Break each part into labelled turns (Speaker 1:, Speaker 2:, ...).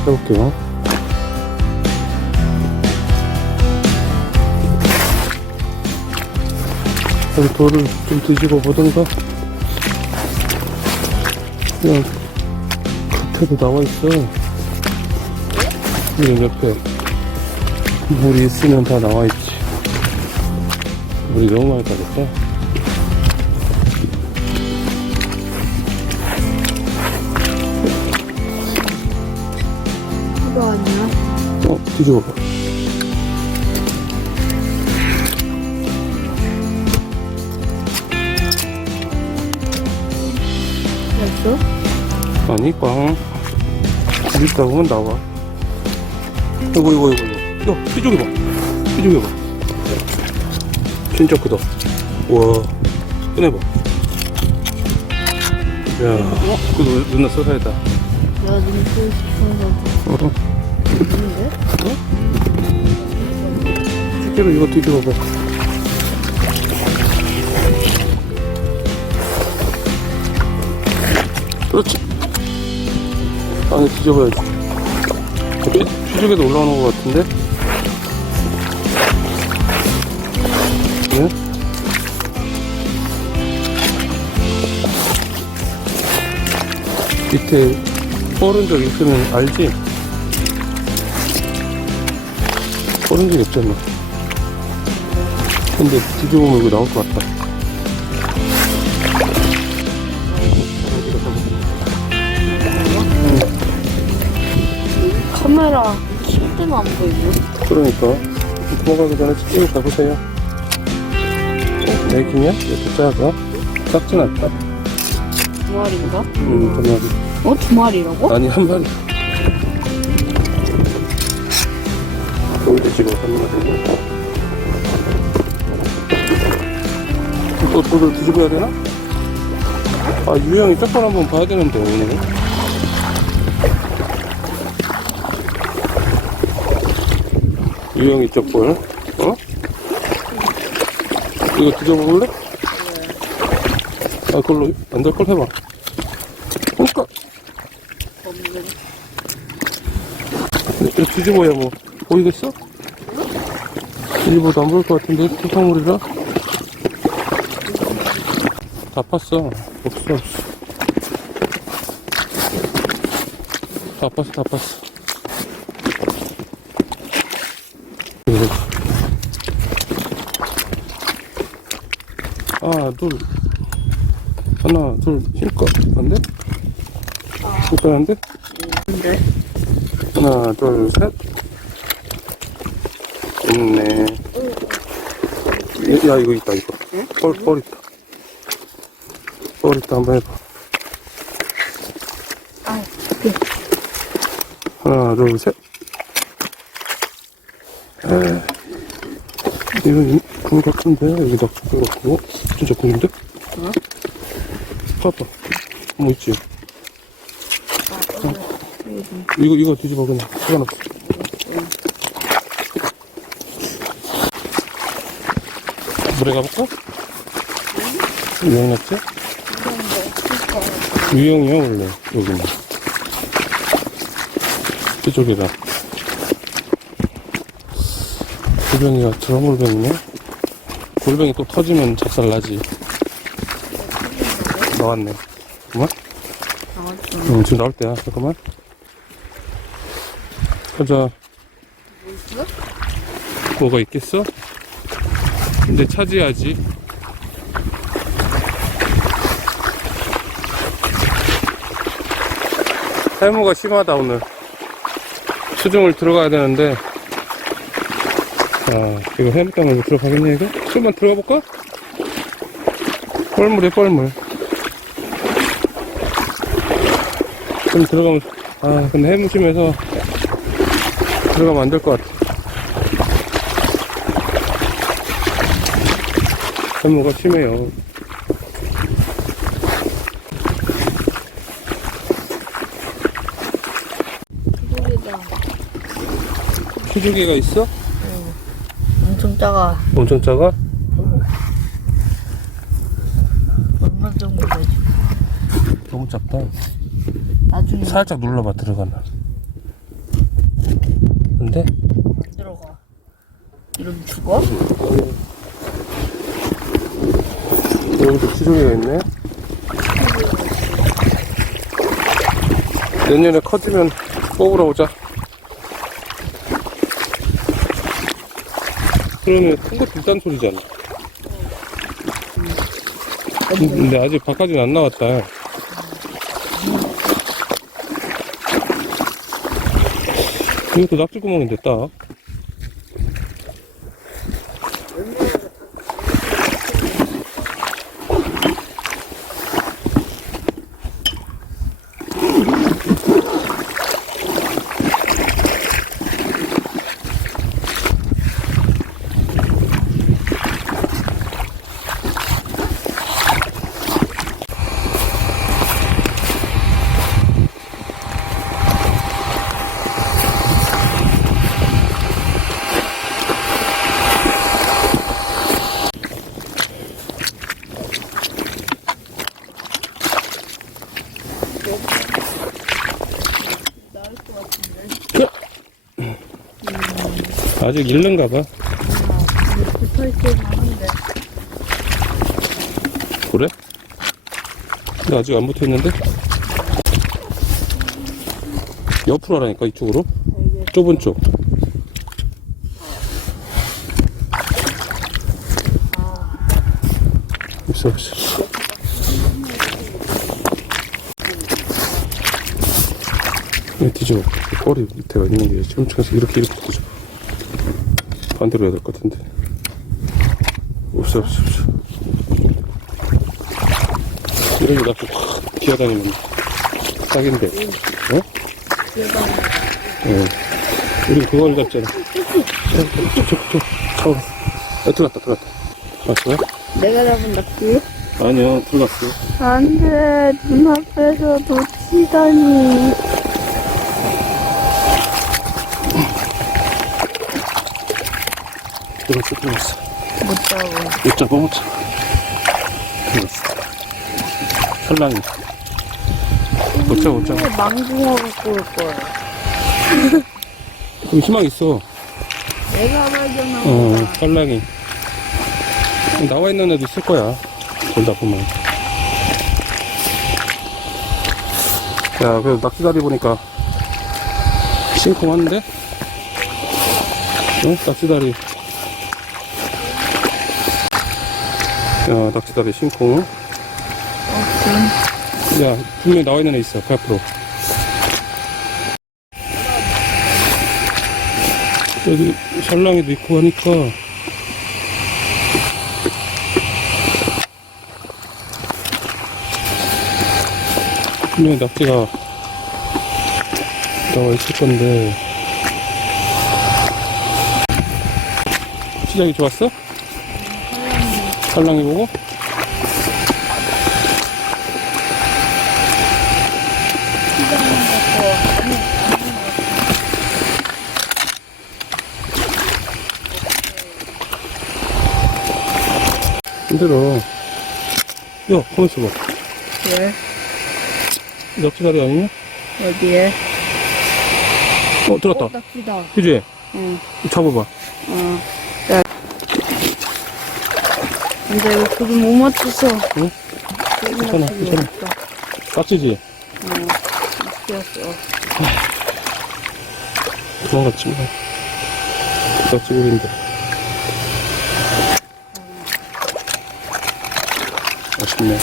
Speaker 1: 찾아볼게요. 여기 돌을 좀 뒤집어 보던가. 그냥 겉에도 나와 있어. 이 옆에 물이 있으면 다 나와 있지. 물이 너무 많이 빠졌어.
Speaker 2: 거 아니야?
Speaker 1: 어, 뒤집어 봐.
Speaker 2: 됐어?
Speaker 1: 아니 꽝 있다 보면 나와. 이거 이거 이거 이거. 야 피조개 봐. 피조개 봐. 진짜 크다. 우와. 꺼내봐. 야. 그거 누나 써사야다.
Speaker 2: 내가 눈고 싶어서
Speaker 1: 어,
Speaker 2: 있는데?
Speaker 1: 실제로 이거 뒤집어 봐 그렇지 안에 피, 피조개도 올라오는 것 같은데 네? 밑에 뻘은 적 있으면 알지? 뻘은 적 없잖아 근데 뒤집어보면 이거 나올 것 같다
Speaker 2: 카메라 킬 때는 안 보이네.
Speaker 1: 그러니까 도망가기 전에 치킨을 가보세요 메이킹이야? 이렇게 작아? 작진 않다
Speaker 2: 두 마리인가?
Speaker 1: 음, 한 마리
Speaker 2: 어? 두 마리라고?
Speaker 1: 아니 한 마리 지금 한 마리 또 돌을 뒤집어야 되나? 아 유형이 짝발 한번 봐야 되는데 오늘 유형이 쪽볼 어? 이거 뒤져볼래? 아 그걸로 안될 걸 해봐
Speaker 2: 없는데.
Speaker 1: 이거 뒤집어야 뭐 보이겠어? 뒤집어도 안 보일 것 같은데 토성물이라 다 팠어 없어 없어 다 팠어 다 팠어. 하나 둘 하나 둘 힐까 안돼? 힐까 안돼? 하나, 둘, 셋. 있네. 야, 이거 있다, 이거.
Speaker 2: 응?
Speaker 1: 뻘, 뻘 있다. 뻘 있다, 한번 해봐.
Speaker 2: 아,
Speaker 1: 하나, 둘, 셋. 에 이건 궁 같은데? 여기다 궁 같고. 진짜 궁인데?
Speaker 2: 어?
Speaker 1: 봐봐. 뭐 있지?
Speaker 2: 이거
Speaker 1: 이거, 이거 뒤집어, 그냥. 시간 없어. 물에 가볼까? 유형 났지? 유형이야, 원래, 여기는. 이쪽이다. 골뱅이가 드라골뱅이네? 골뱅이 또 터지면 작살 나지. 나왔네. 잠깐만.
Speaker 2: 나왔어.
Speaker 1: 응, 지금 나올 때야. 잠깐만. 가자.
Speaker 2: 뭐?
Speaker 1: 뭐가 있겠어? 근데 차지하지. 해무가 심하다, 오늘. 수중을 들어가야 되는데. 아, 이거 해무 때문에 들어가겠네, 이거? 좀만 들어가 볼까? 뻘물이야, 뻘물. 좀 들어가면, 아, 근데 해무심해서 들어가면 안 될 것 같아. 해무가 심해요. 키조개가 있어?
Speaker 2: 엄청 작아.
Speaker 1: 엄청 작아?
Speaker 2: 얼마 정도 되지?
Speaker 1: 너무 작다.
Speaker 2: 나중에
Speaker 1: 살짝 눌러봐, 들어가면. 근데?
Speaker 2: 안 들어가. 이러면 죽어?
Speaker 1: 여기도 키조개가 있네. 내년에 커지면 뽑으러 오자. 그러면 큰거 비싼 소리잖아. 근데 아직 바깥은 안 나왔다. 이것도 낙지구멍인데 딱. 아직 잃는가 봐. 그래? 근데 아직 안 붙어 있는데? 옆으로 하라니까, 이쪽으로. 좁은 쪽. 있어. 왜 뒤집어? 꼬리 밑에가 있는 게 지금처럼 이렇게 이렇게 뒤집어. 반대로 해야 될 것 같은데. 없어, 없어, 없어. 놔두고 확 기어다니면 딱인데. 어? 예. 우리 그걸 잡잖아. 저, 저, 저, 저, 저. 아, 들어갔다, 들어갔다. 봤어요?
Speaker 2: 내가 잡은 낙지?
Speaker 1: 아니요, 들어갔어.
Speaker 2: 안 돼. 눈앞에서 놓치다니.
Speaker 1: 들어갔어, 들어갔어.
Speaker 2: 잡아.
Speaker 1: 들어갔어. 설랑이. 못 잡아, 못 잡아.
Speaker 2: 망둥어 갖고 올 거야.
Speaker 1: 좀 희망 있어.
Speaker 2: 내가 발견한
Speaker 1: 어. 설랑이. 나와 있는 애도 있을 거야. 돌다 보면. 야, 그래도 낙지다리 보니까 싱콩한데? 어? 낙지다리. 야, 낙지다리 싱콩.
Speaker 2: 어, 지금
Speaker 1: 야, 분명히 나와 있는 애 있어, 그 앞으로. 여기 설랑이도 있고 하니까. 분명히 낙지가 나와 있을 건데. 시작이 좋았어? 설랑이 보고? 힘들어. 야, 가만 있어 봐.
Speaker 2: 왜?
Speaker 1: 낙지다리 아니냐?
Speaker 2: 어디에?
Speaker 1: 어, 들었다.
Speaker 2: 어, 낙지다.
Speaker 1: 그지?
Speaker 2: 응.
Speaker 1: 잡아봐.
Speaker 2: 어. 야. 근데 이거 고기 못 맞췄어.
Speaker 1: 응? 괜찮아, 괜찮아. 깍지지?
Speaker 2: 어. 낙지였어.
Speaker 1: 도망갔지 뭐. 깍지굴인데. 아쉽네.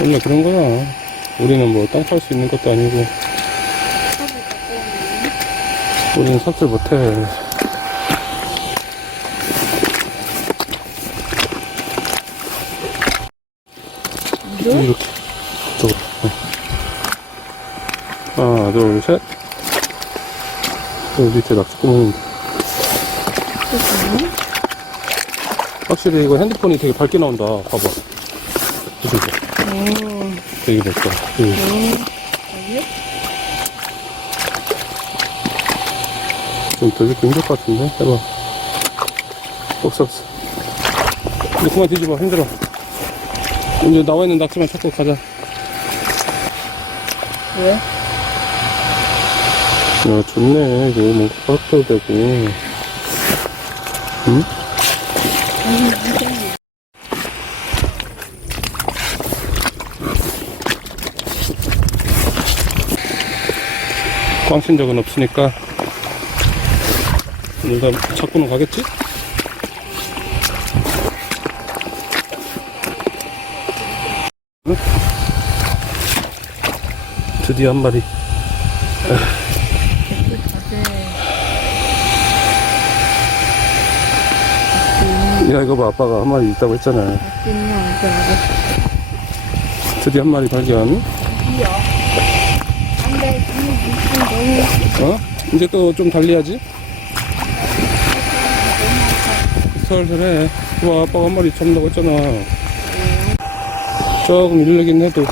Speaker 1: 원래 그런 거야. 우리는 뭐 땅 팔 수 있는 것도 아니고. 우리는 삭질 못해.
Speaker 2: 이거?
Speaker 1: 이렇게. 저거. 어. 하나, 둘, 셋. 여기 밑에 낚시구멍.
Speaker 2: 그렇구나.
Speaker 1: 확실히 이거 핸드폰이 되게 밝게 나온다. 봐봐. 그죠?
Speaker 2: 오,
Speaker 1: 되게 밝다. 응.
Speaker 2: 오. 아니요?
Speaker 1: 좀 돌리기 힘들 것 같은데? 해봐. 없어, 없어. 이제 그만 뒤집어. 힘들어. 이제 나와 있는 낙지만 찾고 가자.
Speaker 2: 왜?
Speaker 1: 야, 좋네. 이거 뭔가 빠져도 되고. 응? 꽝친 적은 없으니까 일단 찾고는 가겠지? 드디어 한 마리. 야 이거 봐 아빠가 한 마리 있다고 했잖아. 드디어 한 마리 발견. 어? 이제 또 좀 달려야지. 슬슬 해. 와, 아빠가 한 마리 잡는다고 했잖아. 조금 일르긴 해도. 야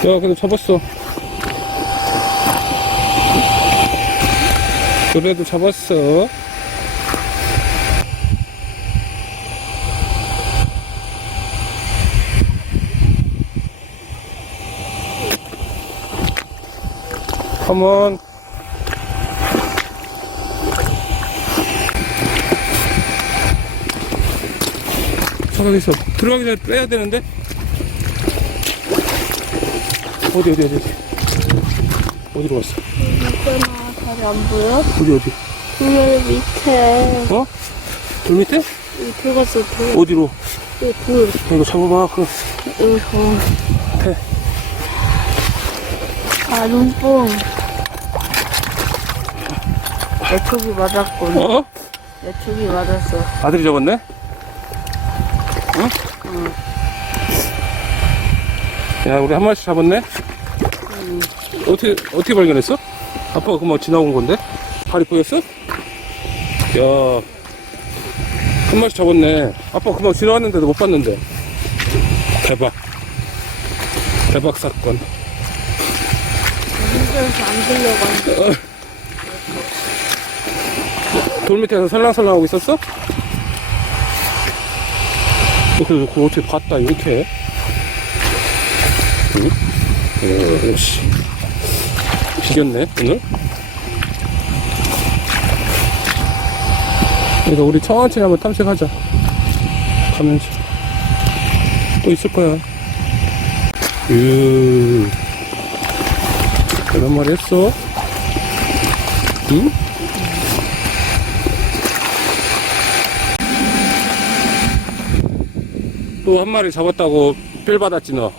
Speaker 1: 그래도 잡았어. 그래도 잡았어. 컴온 들어가기 전에 빼야 되는데 어디 어디 어디 어디 어디로 갔어
Speaker 2: 있잖아. 잘안 보여?
Speaker 1: 어디 어디
Speaker 2: 돌 밑에.
Speaker 1: 어? 돌 밑에?
Speaker 2: 여기 들어갔어, 돌.
Speaker 1: 어디로
Speaker 2: 돌.
Speaker 1: 이거 잡아봐 그
Speaker 2: 돌.
Speaker 1: 태.
Speaker 2: 아, 눈뽕. 내 촉이 맞았군.
Speaker 1: 어?
Speaker 2: 내 촉이 맞았어.
Speaker 1: 아들이 잡았네? 응?
Speaker 2: 응.
Speaker 1: 야 우리 한 마리씩 잡았네?
Speaker 2: 응.
Speaker 1: 어떻게 어떻게 발견했어? 아빠가 금방 지나온 건데? 발이 보였어? 야, 한 마리 잡았네. 아빠 금방 지나왔는데도 못 봤는데. 대박. 대박 사건.
Speaker 2: 들려가는데.
Speaker 1: 돌 밑에서 설랑설랑 하고 있었어? 그래서 그걸 어떻게 봤다, 이렇게. 응? 어, 씨. 비겼네, 오늘? 그래서 우리 천천히 한번 탐색하자. 가면서. 또 있을 거야. 으. 그런 말 했어? 응? 또 한 마리 잡았다고 필 받았지 너.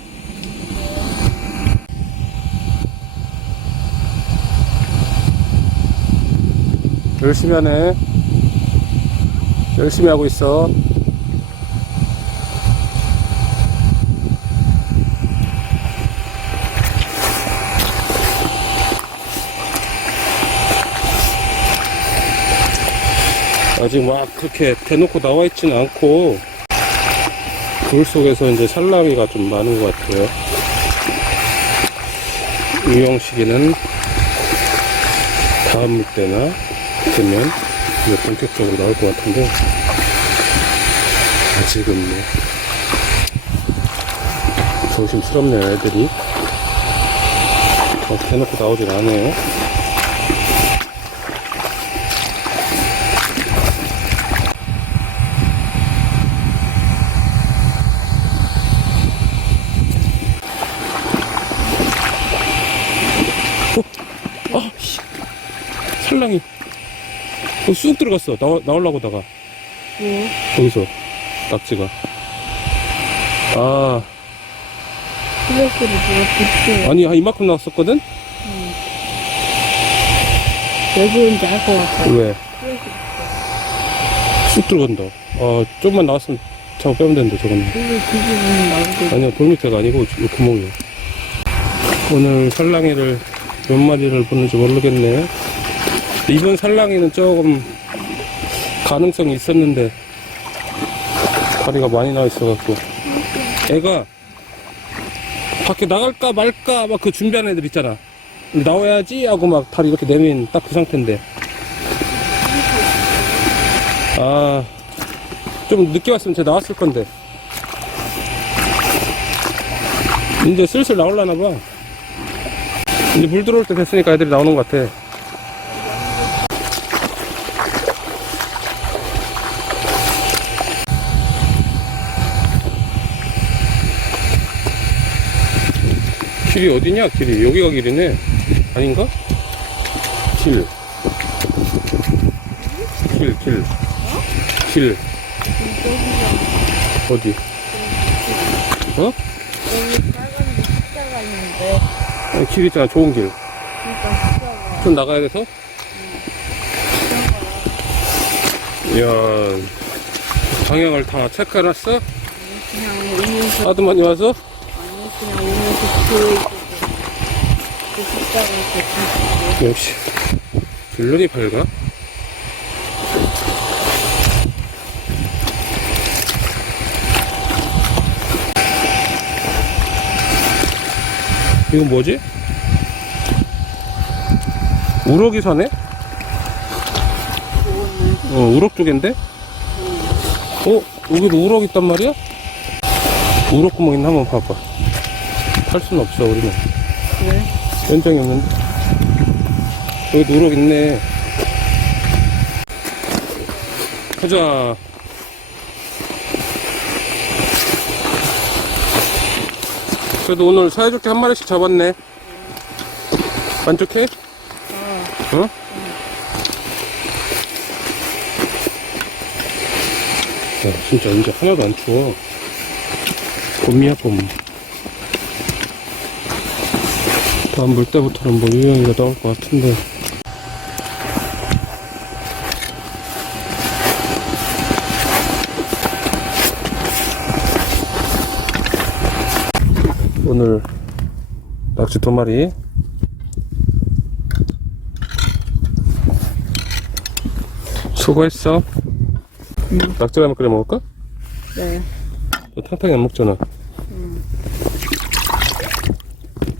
Speaker 1: 열심히 하네. 열심히 하고 있어. 아직 막 그렇게 대놓고 나와 있지는 않고 물 속에서 이제 살라미가 좀 많은 것 같아요. 유용 시기는 다음 물 때나 되면 이제 본격적으로 나올 것 같은데 아직은 뭐 조심스럽네요 애들이 어, 대놓고 나오질 않아요. 아, 씨. 살랑이. 어, 쑥 들어갔어. 나와, 나오려고 다가.
Speaker 2: 왜?
Speaker 1: 거기서. 낙지가. 아,
Speaker 2: 플래시를 누가 붙여.
Speaker 1: 아니, 한 이만큼 나왔었거든?
Speaker 2: 왜 그런지 알 것 같아.
Speaker 1: 왜? 쑥 들어간다. 아, 좀만 나왔으면 잡아 빼면 되는데,
Speaker 2: 뒤집으면 나오고.
Speaker 1: 아니야, 돌밑에가 아니고, 이 구멍이야. 오늘 살랑이를 몇 마리를 보는지 모르겠네. 이번 살랑이는 조금 가능성이 있었는데 다리가 많이 나와 있어갖고 애가 밖에 나갈까 말까 막 그 준비하는 애들 있잖아. 나와야지 하고 막 다리 이렇게 내민 딱 그 상태인데. 아, 좀 늦게 왔으면 제가 나왔을 건데. 이제 슬슬 나올라나 봐. 이제 물 들어올 때 됐으니까 애들이 나오는 것 같아. 길이 어디냐, 길이. 여기가 길이네. 아닌가? 길. 길, 길. 길. 어디? 어?
Speaker 2: 여기 숫자가 있는데
Speaker 1: 아니, 길 있잖아, 좋은 길.
Speaker 2: 그러니까
Speaker 1: 좀 나가야 돼서? 이야, 방향을 다 체크해놨어?
Speaker 2: 그냥 오면서
Speaker 1: 아드만이 와서?
Speaker 2: 그냥 오면서 그 있고 그 숫자가 이렇게
Speaker 1: 역시, 빌런이 밝아? 이건 뭐지? 우럭이 사네? 어, 우럭 쪽인데? 어? 여기도 우럭 있단 말이야? 우럭 구멍 있나 한번 봐봐. 탈 수는 없어, 우리는.
Speaker 2: 왜?
Speaker 1: 연장이 없는데. 여기도 우럭 있네. 가자. 그래도 오늘 사이좋게 한 마리씩 잡았네. 만족해?
Speaker 2: 어
Speaker 1: 어? 야, 진짜 이제 하나도 안 추워. 봄이야, 봄. 다음 물 때부터는 뭐 유형이가 나올 것 같은데. 오늘 낙지 두 마리 수고했어.
Speaker 2: 응.
Speaker 1: 낙지라면 끓여 먹을까?
Speaker 2: 네.
Speaker 1: 너 탕탕이 안 먹잖아.